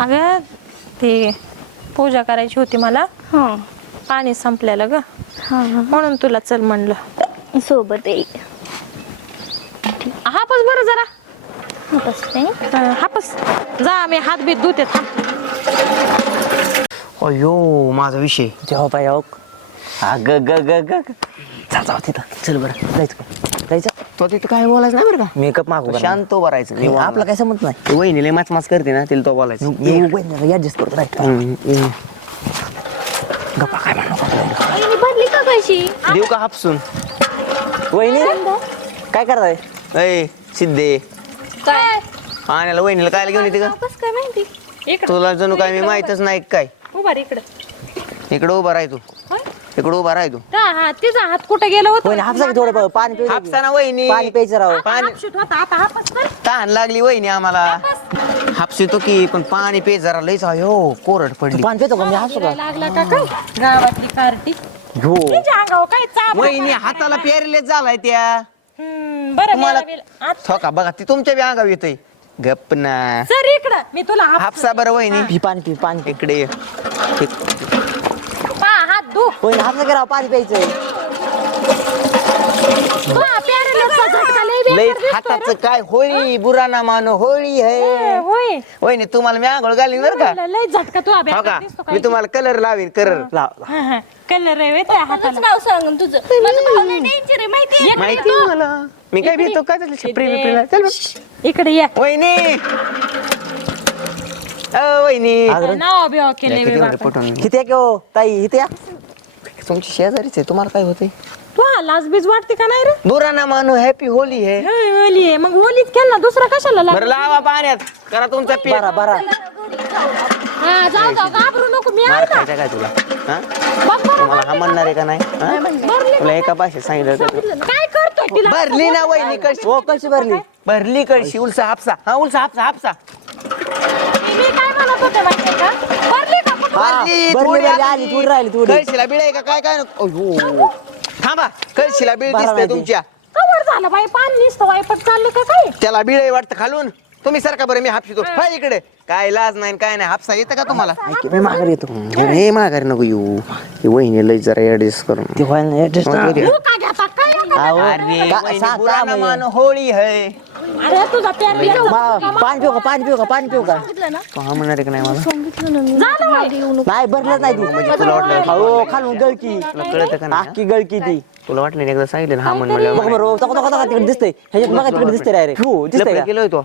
अगं ते पूजा करायची होती मला. हा पाणी संपलेलं ग, हा म्हणून तुला चल म्हणलं. सोबत येईल. हापस बरं जरा. बसते. हापस जा, मी हात बीत धुते थांब. अयो माझा विषय जेव्हा पाय ग ग ग ग जाऊ तिथं चल बरं जायचं तो तिथं काय बोलायचं नाही बरं का. मेकअप मागू तो शांत तो भरायचं नाही आपला काय समज नाही. ती वहिनीला माच करते ना तिला तो बोलायचं. ऍडजस्ट करतो गप्पा काय म्हणू भरली का कशी? देऊ का हापसून. वहिनी काय करताय? अय सिद्धे काय पाण्याला वहिनीला काय घेऊन येते का? कस काय माहिती? इकडं तुला जणू काय मी माहितच नाही काय. उभा रे इकडं. इकडं उभा राह तू, इकडं उभा राह तू. हा तिचा हात कुठे गेला होता? वहिनी हापसा की थोडं पाणी पिऊ दे की. हापसा ना वहिनी. पाणी प्यायचं राव. पाणी हापशीत होता, आता हापस कर. तहान लागली वहिनी आम्हाला. हापसितो की पण पाणी पे जरा लईच अयो कोरड पडली. पाणी पितो का मी हापसू का? लागला का काय गावातली कार्टी? हो तिच्या अंगावर काय चाप? वहिनी हाताला पेरलेच झालाय त्या. बरं तुम्हाला मेला थोका बघा ती तुमच्या बी अंगावर येतय. गप ना सर इकडं, मी तुला हापसा बरं वहिनी. पी पाणी इकडे ये. हात धु. वहिनी हापसा करा पाणी प्यायचंय. प्यारेला झटका लय बेकार लई दिसतोय रे. हाताचं काय होळी बुरा ना मानो होळी है. होय वहिनी तुम्हाला मी आंघोळ घालीन बरं का. लय झटका तू हो अभ्यास का दिसतो मी तुम्हाला कलर लावीन कलर. कलर आहे त्या हाताला. तुझं नाव सांग तुझं. माझं भाऊ लय डेंजर आहे माहिती आहे? माहिती आहे मला. मी काय भेटतो काय झालं छपरी बिपरीला. चल बघ. इकडे ये. वहिनी वहिनी नाव बिवा केले किती बरं पटवून. किती आहे की हो ताई इथे या. तुमची शेजारीच आहे तुम्हाला काय होतंय. तू लाज बीज वाटते का नाही रे? बुरा ना मानो हॅपी होली है. होली आहे मग होलीच केल ना, दुसरा कशाला बरं लावा पाण्यात करा तुमचा पी. बरा हा जाऊ घाबरू नको, मी मार आहे ना. खायचा काय तुला हा? बाप्पा, तुम्हाला हा म्हणणार आहे का नाही हा? भरली तुला एका भाषेत सांगितलं होतं. काय करतोय तिला? भरली ना वहिनी कळशी. हो कशी भरली? भरली कळशी. उलसा हापसा. हा उलसा हापसा हापसा. मी काय म्हणत होते माहितीये का? भरली का कुठं? हा, भरली, भरली, थोडी भरली, आता आली, थोडी राहिली, थोडी. कळशीला बिळ आहे का काय काय अयो. थांबा कळशीला बिळ बरं दिसतंय माहिती. तुमच्या. कवर झालं बाई, पाणी नुसतं वायपट चाललं का काय? त्याला बिळ आहे वाटतं खालून. तुम्ही सारखा बरं मी हापशितो. हा इकडे काय लाज नाही काय नाही. हापसा येतं का तुम्हाला? ऐक, मी माघारी येतो. हे माघारी नको येऊ. ही वहिनी लय जरा ऍडजस्ट करून. ते व्हायला ऍडजस्ट मग तू का घेता काय? अरे वहिनी बुरा ना मानो होळी है. अरे तुझा प्यार पाणी पिऊ का पाणी पिऊ का? तो हा म्हणणार आहे का नाही मला. झालं बाई. नाही भरलंच नाही ती. म्हणजे तुला वाटलं हो खालून गळकी तुला कळतं का नाही अख्खी गळकी ती. तुला वाटलं नाही एकदा सांगितलं ना हा म्हण बघ म्हणलं बरं तिकडे दिसतंय ह्याच्यात बघा तिकडे दिसतंय डायरेक्ट. हो दिसतंय का? केलोय तो.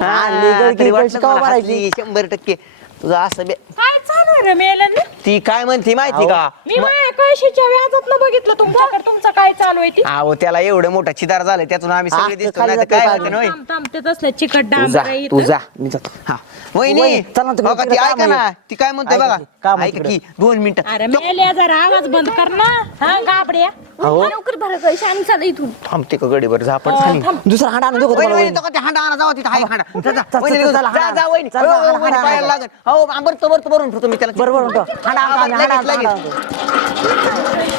आणली गळकी, तरी गळकी वाटलं कवा मला भरायची? हसली 100%. तुझं असं काय चालू आहे रे मेलन? ती काय म्हणते माहिती का. मी माझ्या कळशीच्या व्याजात बघितलं तुमच्याकडे तुमचं काय चालू आहे ती. अहो त्याला एवढं मोठा चिदार झालाय त्यातून आम्ही सगळे हा, दिसतो खाली नाही तर जाते काय खाली. होतं ना होय. थांबते तसलं चिकट तू डांबर जा आहे तू इथं. जा. मी जातो. हा वहिनी वहिनी, चल ना तुम्ही, बघा ती तिकडे ऐका काम ना आहे. ती काय म्हणते ऐका बघा. की, काम आहे ऐका की 2 मिनिटं. अरे मेल्या जरा आवाज बंद कर ना. हा गाबड्या. लवकर भरा कशी आणि चाल इथून. थांबते का गडीवर झापड झाली. दुसरा हांडा आणून देऊ का वहिनी तुम्हाला? वहिनी तो का ते हांडा आणा जावा तिथं हाय हांडा. जा, जा. चल, वहिनी, चल, चल, जा, हांडा. जा, वहिनी. चल, हो, चल, हो, हांडा, वहिनी हांडा, पायाला हांडा. लागल. हो भरून ठेवतो मी त्याला. बरोबर म्हणतो. हांडा आणतो, लगेच, हांडा लगेच. आणतो.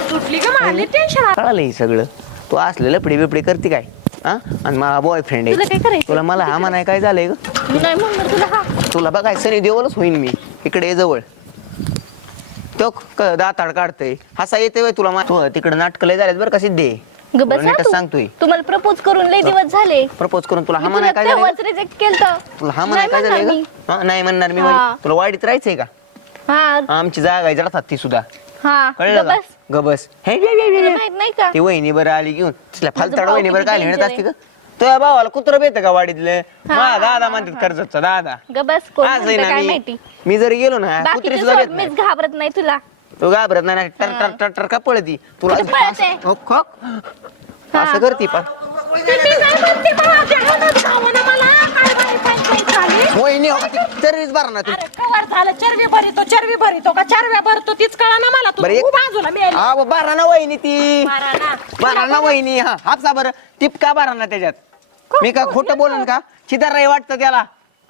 सुटली का मला टेन्शन. कळालं हे सगळं. तू असलं लपडी बिपडी करते काय हा? आणि मला बॉयफ्रेंड तुला काय आहे. करायचं? तुला मला हा म्हणाय काय झालंय ग. मी नाही म्हणणार तुला. हा तुला बघाय सनी देवलच होईन मी. इकडे ये जवळ. तो दाताड काढतोय हसा येते वय तुला. तू तिकडे नाटक लय झालेत बरं का सिद्धे. ग बस नीटच सांगतोय. तुम्हाला प्रपोज करून लय दिवस झाले. प्रपोज करून तुला हा मी म्हणाय तुला काय झालंय तेव्हाच रिजेक्ट केलं. तुला हा म्हणाय काय नाही झालंय म्हणणार ग? हा, नाही म्हणणार मी हा. वहिनी. तुला वाडीत राहायचंय का. हा आमची जागा आहे जरा ती सुद्धा हा कळलं ग का. बस. गबस हे तुला माहित नाही का? ती वहिनी बरं आली घेऊन तिला फालताड भाऊ वहिनी बरं किती काय म्हणत danger असते का. तुझ्या भावाला कुत्र बेत का वाडीतले. हा, मा हा, दादा हा, म्हणतात हा. कर्जतचा दादा. ग बस कोण आज आहे म्हणतं ना काय मी माहिती. मी जरी गेलो ना कुत्री बाकीचे सुद्धा सोड, येत नाही. मीच घाबरत नाही तुला. तू घाबरत नाही टर टर टर टर का पळती तुला कुठे पळते? असं- हो, खो. असं करती पण मी काय म्हणते बा, त्या हातात जावं ना मला. काय बाई, काय चाललंय? वहिनी हो ती तरीच बरं ना तू. अरे कवर झालं चरबी भरितो का चरव्या भरतो तीच कळा ना मला. तू बरं एक बाजूला मेली. हा बारा ना वहिनी ती मारा ना. बारा ना वहिनी. हा हापसा बरं टिपका बारा ना त्याच्यात. मी का खोटं बोलून का चिदार वाटतं त्याला.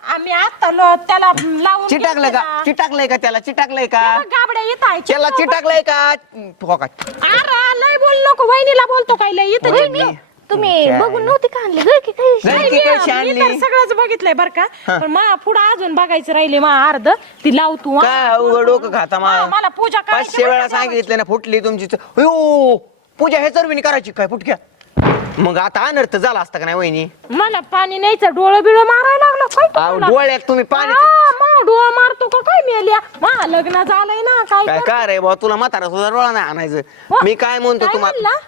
आम्ही आता त्याला लावून चिटाकलं का घेतलं. चिटाकलंय का त्याला चिटाकलंय का तेव्हा गाबड्या येत आहे. त्याला चिटाकलंय का ठोका. अरे लय बोल नको, वहिनीला बोलतो काय लय इथं. तुम्ही बघून नव्हती का आणली गळकी काही गळकी कशी मी आणली तर सगळंच बघितलंय बर का पण मा पुढे अजून बघायचं राहिले मा अर्ध ती लाव तू हा. काय अवघड डोकं खाता हा, मला पूजा करायची 500 वेळा बरं का सांगितलं ना फुटली तुमची अयो पूजा हे सर्वीने करायची काय फुटक्या मग आता अनर्थ झाला असता का नाही वहिनी मला पाणी न्यायचं डोळं बिळ मारायला लागलं काय अहो, तुम्हाला? डोळ्यात तुम्ही पाणी मा डोळा मारतो का काय मेल्या मा लग्न झालंय ना काय काय कर- काय रे बा तुला म्हातारा सुद्धा डोळा नाही आणायचं वा, मी काय म्हणतो काय तुम्हाला म्हणला?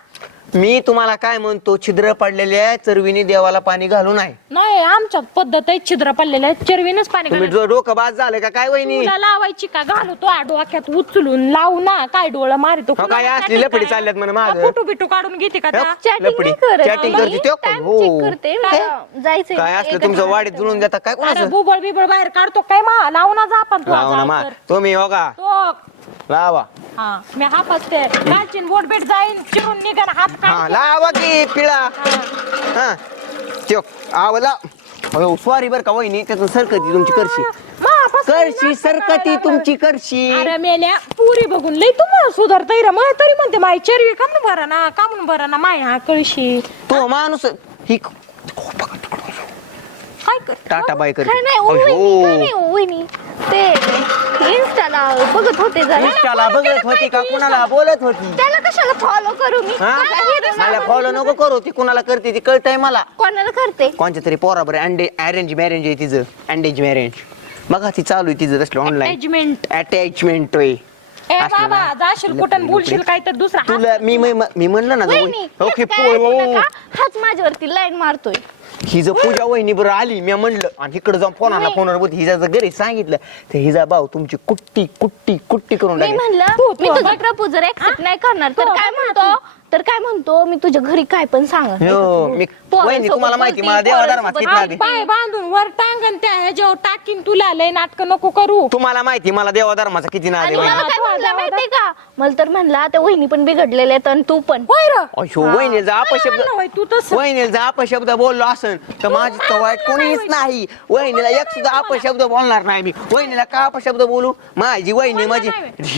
मी तुम्हाला काय म्हणतो छिद्र पडलेल्या चरवीने देवाला पाणी घालू नाही नाही आमच्यात पद्धत आहे छिद्र पडलेलं आहे चरवीनच पाणी तुम्ही घालायचं. डोकं बाद झालं का काय वहिनी तुला लावायची का घालतो डोक्यात उचलून लावू ना काय डोळं मारतो हो, काय असली लफडी चालल्यात म्हणे मागं. फोटो बिटू काढून घेते का त्या? चॅटिंग लपडी. नाही करत Chatting मी. करते त्यो? Time हो. check करते मला जायचंय काय असलं तुमचं वाडीत जुळून देता काय अरे कोणाचं बुबळ बिबळ बाहेर काढतो काय मा लावू ना जा आपण तू लावा ना जा मा तर. तुम्ही हो का तो लावा हा मी हात असते कालचीन बोट बेट जाईन चिरून निघान हात हा काढ लावा की पिळा हा त्यो आवला हो सॉरी बर का वहिनी त्यातून सरकती तुमची करशी करशी सरकती तुमची करशी अरे मेल्या पुरी बघून लई तुम्हाला सुधारता रे मग तरी म्हणते माय चरवी कामून भरा ना कामून भरा ना माय हा कळशी तो माणूस ही काय कर टाटा बाय कर काय नाही काय नाही वहिनी ते इन्स्टाला बघत होते जरा इंस्टाला बघत होती का कुणाला बोलत होती त्याला कशाला फॉलो करू मी हा? काय hero मला नाव फॉलो नको करू ती कुणाला करते ती कळतंय मला कोणाला करते कोणच्या तरी पोराबर अरेंज मॅरेज आहे तिचं अरेंज मॅरेज बघा ती चालू आहे तिचं तसलं ऑनलाईन अटॅचमेंट अटॅचमेंट होय ए असलं बाबा ना. जाशील कुठं बोलशील काय तर दुसरा हात- तुला मी म्हणलं ना वहिनी ओके हेच काय ऐकू नका, हाच माझ्यावरती लाईन मारतोय ही जर पूजा वहिनी बरं आली मी म्हणलं आणि इकडे जाऊन फोनवर बोलते हिजा जर घरी सांगितलं तर हिजा भाऊ तुमची कुट्टी कुट्टी कुट्टी करून मी टाकेल. म्हणलं मी तुझा प्रपोजल एक्सेप्ट नाही करणार तर काय म्हणतो मी तुझ्या घरी काय पण सांग हो, मी वहिनी तुम्हाला माहिती मला देवाधर्मात किती हात नादी पाय बांधून वर टांगन त्या ह्याच्यावर टाकीन तुला लय नाटक नको करू तुम्हाला माहिती मला देवाधर्माचा किती नाद आहे आणि मला वहिनी काय म्हणलं माहितीये का मला तर म्हणला त्या वहिनी पण बिघडलेल्या आहेत आणि तू पण होय र अशो वहिनी जा अपशब्द म्हणलं होय, तू तसं वहिनीला जर अपशब्द बोललो असन तर माझी तर वाईट कोणीच नाही वहिनीला एक सुद्धा अपशब्द बोलणार नाही मी वहिनीला का अपशब्द बोलू माझी वहिनी माझी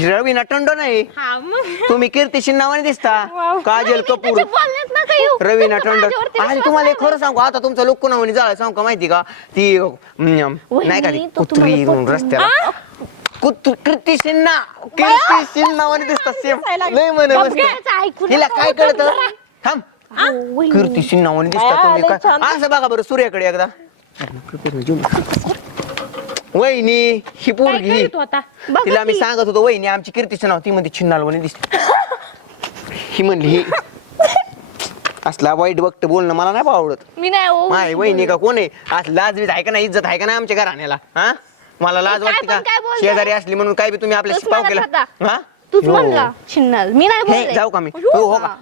रवीना टंड नाही हा मग तुम्ही कीर्ती नावाने दिसता वाव. काजल कपूर त्याच्या बोलण्यात नका येऊ. रवीना तुझा टंडन माझ्यावरती आणि विश्वास तुम्हाला नाही एक खरं सांगू आता तुमचं लोक कोणावर झालं सांगू का माहिती का ती नाही का ती तो कुत्री तुम्हाला म्हणून पटवून रस्त्याला कीर्ती सिन्हा दिसतात सेम लय म्हणे गप मस्त. घे. त्याचं ऐकू हिला नका. काय कळतं थांब हो, वहिनी. कीर्ती सिन्हा दिसतात तुम्ही लय काय छान. असं बघा बरं सूर्याकडे एकदा वहिनी ही काय पोरगी करीत होता बघा तिला मी की. सांगत होतो वहिनी आमची कीर्तीचं नाव ती म्हणते छिन्नालवणी दिसते ही म्हणली ही असला वाईट बघत बोलणं मला नाही आवडत मी नाही हो, माय वहिनी का कोण आहे आज लाज बीज आहे का नाही इज्जत आहे का नाही आमच्या घराण्याला हा मला लाज काय वाटते पण का काय बोलताय? शेजारी असली म्हणून काय बी तुम्ही आपल्या तूच शिपाव म्हणत केला होता. हा तूच हो. म्हणला शिन्नाल मी नाही हे, बोलले जाऊ का मी हो का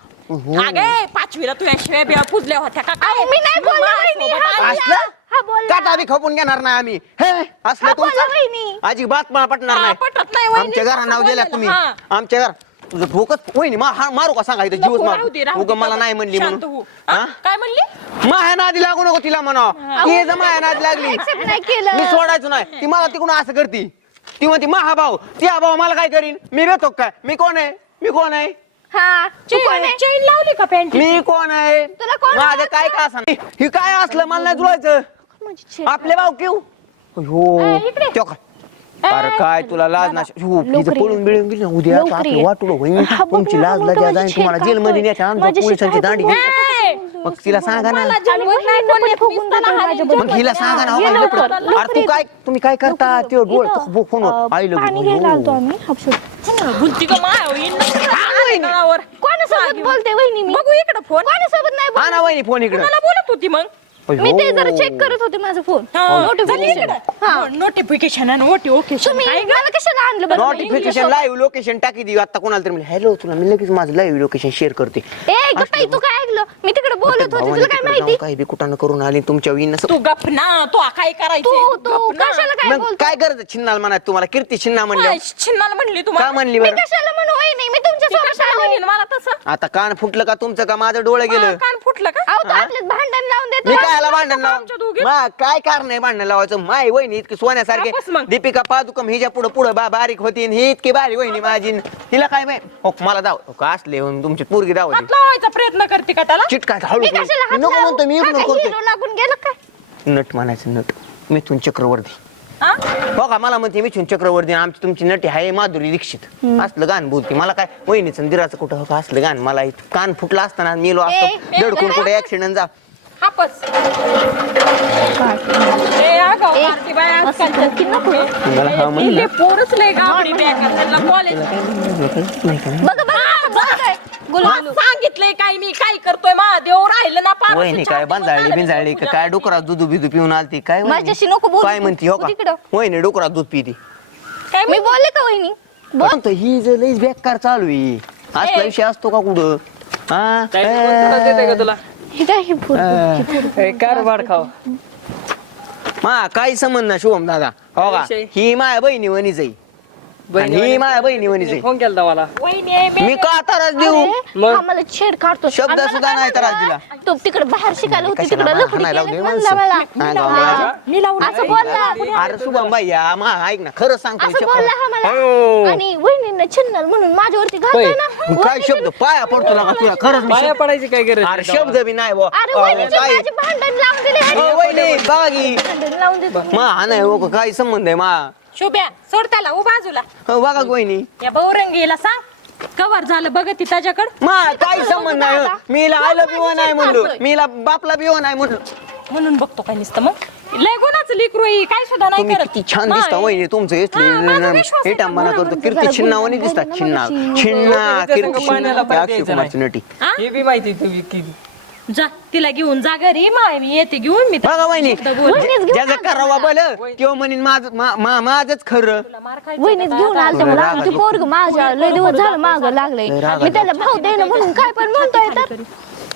अगे पाचवीला तुझ्या शिव्या बिया पुजल्या होत्या का काय मी नाही बोलले वहिनी. हा असलं? बोलला. हा बोलला. का आम्ही खपून घेणार नाही आम्ही हे असलं हा बोलला तुमचं वहिनी. अजिबात मला पटणार हा, नाही पटत नाही वहिनी. आमच्या घरा नाव कसं गेल्या बोलायला? तुम्ही हा. आमच्या घर तुझं भोकच वहिनी मारू का सांगा इथं जीवच नको, राहू दे, मारू राहू दे. उगं मला नाही म्हणली शांत म्हणून हो. हा? हा? काय म्हणली माया नादी लागू नको तिला म्हणा ती जर माया नादी लागली Accept नाही केलं मी सोडायचो नाही ती मला तिकडून असं करती ती म्हणती महाभाऊ ती भाऊ मला काय करीन मी भेटतो काय मी कोण आहे हा तू कोण आहे? चेन लावली का पॅन्ट मी कोण आहे तुला कोण माझं काय का असं ही काय असलं मला नाही जुळायचं माझी छे- आपले भाऊ किव हो इकडे. त्यो काय अरे काय तुला लाज ना हो लवकर ये. पळून बिळून गेली ना उद्या लवकर आपलं ये. वाटून होईल हा, बघ तुमची ना, लाज बघ लज्जा माझी जाईल छेड तुम्हाला काढतोय. जेलमध्ये न्यायच्या आमच्या माझी पोलिसांची छेड दांडी काढतोय. घ्यायची मग तिला सांगा ना मला जन्मत नाही कोणी फुगून देतो माझ्या मग हिला सांगा ना ये अहो, लवकर, लपडं. लवकर अरे तू ये. काय तुम्ही काय करता ते डोळ फोनवर आईलं पाणी घ्यायला आलतो आम्ही हापसून बुद्धी का माय नळावर कोणासोबत बोलते वहिनी मी बघू इकडे फोन कोणासोबत नाही हा ना वहिनी फोन इकडे मला बोलत होती मग मी ते जरा चेक करत होते माझा फोन नोटिफिकेशन हा नोटिफिकेशन आणि ओके तुम्ही मला कशाला आणलं बरं नोटिफिकेशन लाईव्ह लोकेशन टाकी देऊ आता कोणाला तरी म्हणलं हॅलो तुला मी लगेच माझं लाईव्ह लोकेशन शेअर करते ए गप्पा तू काय ऐकलं मी तिकडे बोलत होते तुला काय माहिती काही बी कुठं करून आली तुमच्या विन तू गप ना तू काय करायचं तू कशाला काय मग बोलतो काय गरज छिन्नाल म्हणा तुम्हाला कीर्ती छिन्ना म्हणलं छिन्नाला म्हणली का तुम्हाला म्हणली मी बरं कशाला म्हणू वहिनी मी तुमच्या ती सोबत कशाला आले म्हणली मला तसं आता कान फुटलं का तुमचं का माझं डोळं गेलं कान फुटलं का अहो तू आपल्यात भांडण लावून मी देतो काय कायला भांडण आमच्या दोघी लाव काय कारण आहे भांडण लावायचं माय वहिनी इतकी हा, बस सोन्यासारखे मग. दीपिका पादुकम हिच्या पुढे पुढे बारीक होती आणि ही इतकी बारीक वहिनी माझी हिला काय माहिती हो मला दाव का असले तुमची पोरगी हात दावती लावायचा प्रयत्न करते का त्याला चिटका हळू मी कशाला हात नको म्हणतो मी लावू? इग्नोर हा, काय करतोय हिरो लागून गेलं काय नट म्हणायचं नट मिथून चक्रवर्ती हा? हो का मला म्हणते मिथून चक्रवर्ती आणि आमची तुमची नटी आहे माधुरी दीक्षित असलं गाणं बोलते मला काय वहिनीचं आणि दिराचं कुठं हो का असलं गाणं मला इथं कान फुटला असताना मेलो असतो दडकून कुठे ऍक्सिडेंट जा हापच ए अगं भारती बाई आजकालच्या की नको मला हा म्हण इले पोरच लय गाबडी बेकार त्यांना कॉलेज बघा बघा काय गुलू सांगितलंय काय मी काय करतोय महादेव राहिलं ना पार वहिनी काय बांधाळली बिंजाळली का काय डोकरात दूध बिदू पिऊन आलती काय वहिनी? माझ्याशी नको बोलू काय म्हणती हो तू तिकडं. का वहिनी डोकरात दूध पिती काय मी बोलले का वहिनी म्हणतो ही जर लईच बेकार चालू आहे असला विषय असतो का कुठं हा देते का तुला हे काय हे पोरगं? कारभार खाव मा काही संबंध ना शुभम दादा हो का विषय? ही माझ्या बहिणी वणीच आहे आणि ही माझ्या बहिणी वणीच आहे फोन केला मला वहिनी आहे, मी मी का त्रास देऊ अरे, मग? हा मला छेड काढतो शब्द आणि मला सुद्धा काय नाही त्रास म्हणतो दिला. तो तिकडे बाहेर शिकायला होती कशाला तिकडे मला लफडी हाणायला केली लागली म्हणला माणसं? मला हा, गावाला. मी लावून असं बोलला अरे शुभम भाई मा ऐक ना खरं सांगतो असं बोलला हा मला हो. आणि वहिनींना छिन्नल म्हणून माझ्यावरती घातला ना काय शब्द पाया पडतो ना का तुला खरंच मी पाया पडायची काय गरज अरे शब्द बी नाही बुवा. अरे वहिनीचे काय माझे भांडण लावून दिले वहिनी बघा की भांडण लावून देतो मा हा नाही हो का, काय संबंध आहे मा शुभ्या सोड त्याला हो बाजूला हो, बघा की वहिनी या बहुरंगीला सांग कवर झालं बघ ती त्याच्याकडं मा काय संबंध आहे हो? मीला आलं बिव नाही म्हणलो मीला बापला बिव नाही म्हणलो म्हणून बघतो काय नुसतं मग लय गुणाचं लिकरू आहे, काय सुद्धा नाही तुम्ही करत किती छान नाही. दिसता वहिनी तुमचं हा, माझा विश्वास आहे टांबाना ना, करतो कीर्ती छिन्नावानी दिसतात छिन्ना छिन्ना त्याच्या कीर्ती पाण्याला छिन्ना पाय अक्षय द्यायचं कुमारची नटी हा? हे बी माहिती तुम्ही की जा तिला घेऊन जा घरी माय मी येते घेऊन मी बघा वहिनी शब्द बोल. ज्याचं करावा बल किंवा म्हणीन माझंच खरं तुला मार खायचा वहिनीच का? घेऊन आलते मला ती पोरग माझ्या लय दिवस झालं माग लागलंय मी त्याला भाव देणं म्हणून काय पण म्हणतोय तर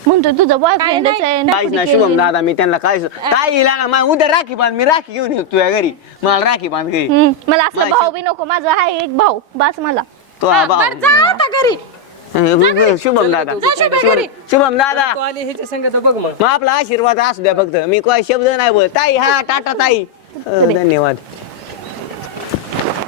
म्हणतोय तुझा बॉयफ्रेंडच आहे काहीच नाही शुभम दादा मी त्यांना काय ताईला ना मग उद्या राखी बांध मी राखी घेऊन येतो तुझ्या घरी मला राखी बांध घरी मला असला भाऊ बी नको माझा आहे एक भाऊ बास मला तो हा, हा भाऊ. बरं, जा आता घरी शुभम दादा जा शुभ्या घरी. शुभम दादा तू आली ह्याच्या संगत बघ मग मग आपला आशीर्वाद असू द्या फक्त मी काय शब्द नाही बोल ताई हा टाटा ताई धन्यवाद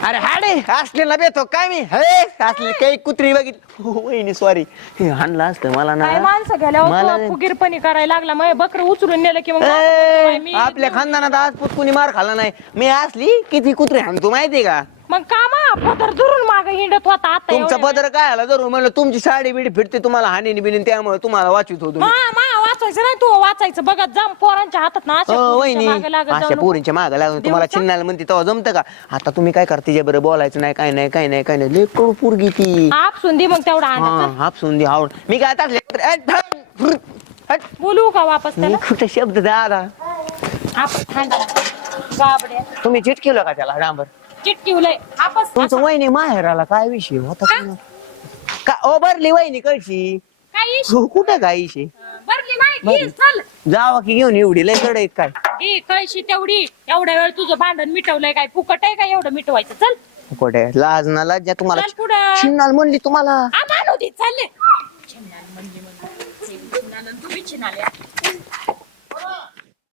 अरे हाडे असलेला बेतो काय मी हे असले काही कुत्री बघितली वहिनी सॉरी हाणला असतं मला काय ना माणसं गेल्यावर मला तू फुगीरपणी करायला लागला मग बकर उचलून नेलं की मग ए, मी आपल्या खानदानात आजपूत कुणी मार खाल्ला नाही मी असली किती कुत्री हाणतो माहितीये का मग कामा पदर धरून माग हिंडत होता आता तुमचा एवढ्या पदर काय आला जरूर म्हणलं तुमची साडी बिडी फिरते तुम्हाला हानी बिनी त्यामुळे तुम्हाला वाचित होतो मी. मा वाचायचं नाही तू वाचायचं बघत जाम पोरांच्या हातात ना अशा वहिनी पोरींच्या मागं लागत जाऊ अशा नको. पोरींच्या माग लागून तुम्हाला देऊ का? चिन्हायला म्हणते तेव्हा जमतं का आता तुम्ही काय करते जे बरं बोलायचं नाही काय नाही काय नाही काय नाही लय कडू पोरगी ती आपसून दे मग तेवढा हा आणा हापसून दे आवड मी काय आता बोलू का वापस मी त्याला कुठे शब्द दादा आपण गाबड्या तुम्ही चिट केलं का त्याला डांबर चिटकी उलय आपस तुमचं वहिनी माहेराला काय विषय होता का नाही? का ओ भरली वहिनी कळशी काही हो, कुठं काय विषय भरली माहिती चल जावा की घेऊन एवढी लय कडे काय घे कळशी तेवढी एवढ्या वेळ तुझं भांडण मिटवलंय काय फुकट आहे का एवढं मिटवायचं चल कुठे लाज ना लज्जा तुम्हाला चल पुढं चिन्हाल म्हणली तुम्हाला आम्हाला होती चालले चिन्हाल म्हणली म्हणून. चिन्हाल आणि तुम्ही चिन्हाल्या